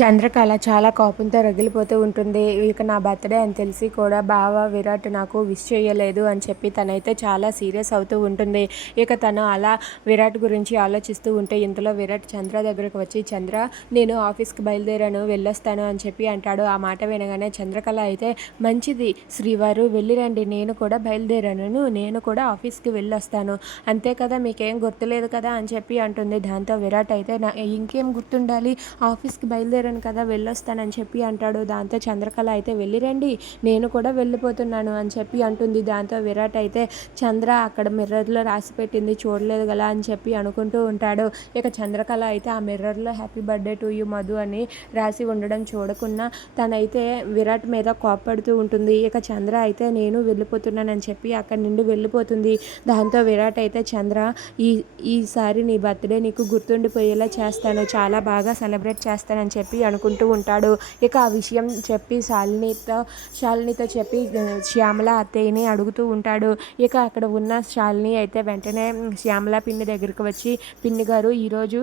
చంద్రకళ చాలా కోపంతో రగిలిపోతూ ఉంటుంది. ఇక నా బర్త్డే అని తెలిసి కూడా బావ విరాట్ నాకు విష్ చేయలేదు అని చెప్పి తనైతే చాలా సీరియస్ అవుతూ ఉంటుంది. ఇక తను అలా విరాట్ గురించి ఆలోచిస్తూ ఉంటే ఇంతలో విరాట్ చంద్ర దగ్గరకు వచ్చి చంద్ర నేను ఆఫీస్కి బయలుదేరాను వెళ్ళొస్తాను అని చెప్పి అంటాడు. ఆ మాట వినగానే చంద్రకళ అయితే మంచిది శ్రీవారు వెళ్ళిరండి నేను కూడా బయలుదేరాను నేను కూడా ఆఫీస్కి వెళ్ళొస్తాను. అంతే కదా మీకేం గుర్తులేదు కదా అని చెప్పి అంటుంది. దాంతో విరాట్ అయితే నా ఇంకేం గుర్తుండాలి? ఆఫీస్కి బయలుదేరాను కదా వెళ్ళొస్తానని చెప్పి అంటాడు. దాంతో చంద్రకళ అయితే వెళ్ళిరండి నేను కూడా వెళ్ళిపోతున్నాను అని చెప్పి అంటుంది. దాంతో విరాట్ అయితే చంద్ర అక్కడ మిర్రర్లో రాసి పెట్టింది చూడలేదు కదా అని చెప్పి అనుకుంటూ ఉంటాడు. ఇక చంద్రకళ అయితే ఆ మిర్రర్లో happy birthday to you Madhu అని రాసి ఉండడం చూడకున్నా తనైతే విరాట్ మీద కోప్పడుతూ ఉంటుంది. ఇక చంద్ర అయితే నేను వెళ్ళిపోతున్నానని చెప్పి అక్కడి నుండి వెళ్ళిపోతుంది. దాంతో విరాట్ అయితే చంద్ర ఈ ఈసారి నీ బర్త్డే నీకు గుర్తుండిపోయేలా చేస్తాను. చాలా బాగా సెలబ్రేట్ చేస్తానని చెప్పి చెప్పి అనుకుంటూ ఉంటాడు. ఇక ఆ విషయం చెప్పి శాలినితో శాలినితో చెప్పి శ్యామల అత్తయ్యని అడుగుతూ ఉంటాడు. ఇక అక్కడ ఉన్న శాలిని అయితే వెంటనే శ్యామల పిన్ని దగ్గరికి వచ్చి పిన్ని గారు ఈరోజు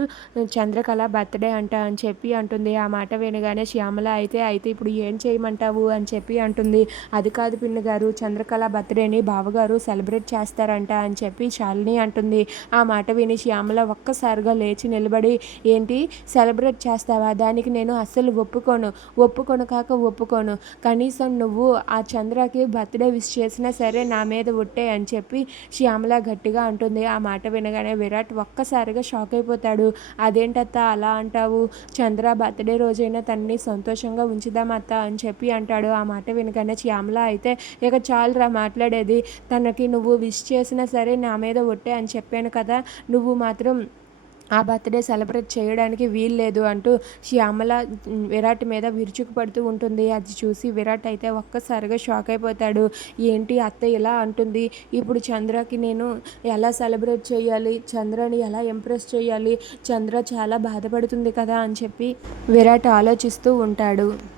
చంద్రకళ బర్త్డే అంట అని చెప్పి అంటుంది. ఆ మాట వినగానే శ్యామల అయితే అయితే ఇప్పుడు ఏం చేయమంటావు? అని చెప్పి అంటుంది. అది కాదు పిన్ని గారు చంద్రకళ బర్త్డేని బావగారు సెలబ్రేట్ చేస్తారంట అని చెప్పి శాలిని అంటుంది. ఆ మాట విని శ్యామల ఒక్కసారిగా లేచి నిలబడి ఏంటి? సెలబ్రేట్ చేస్తావా? దానికి నేను అస్సలు ఒప్పుకోను. ఒప్పుకోను కాక ఒప్పుకోను. కనీసం నువ్వు ఆ చంద్రకి బర్త్డే విష్ చేసినా సరే నా మీద ఉట్టే అని చెప్పి శ్యామల గట్టిగా అంటుంది. ఆ మాట వినగానే విరాట్ ఒక్కసారిగా షాక్ అయిపోతాడు. అదేంటత్త అలా అంటావు? చంద్ర బర్త్డే రోజైనా తనని సంతోషంగా ఉంచుదాం అత్త అని చెప్పి అంటాడు. ఆ మాట వినగానే శ్యామల అయితే ఇక చాలురా మాట్లాడేది. తనకి నువ్వు విష్ చేసినా సరే నా మీద ఒట్టే అని చెప్పాను కదా. నువ్వు మాత్రం ఆ బర్త్డే సెలబ్రేట్ చేయడానికి వీల్లేదు అంటూ శ్యామల విరాట్ మీద విరుచుకుపడుతూ ఉంటుంది. అది చూసి విరాట్ అయితే ఒక్కసారిగా షాక్ అయిపోతాడు. ఏంటి అత్త ఇలా అంటుంది? ఇప్పుడు చంద్రకి నేను ఎలా సెలబ్రేట్ చేయాలి? చంద్రని ఎలా ఇంప్రెస్ చేయాలి? చంద్ర చాలా బాధపడుతుంది కదా అని చెప్పి విరాట్ ఆలోచిస్తూ ఉంటాడు.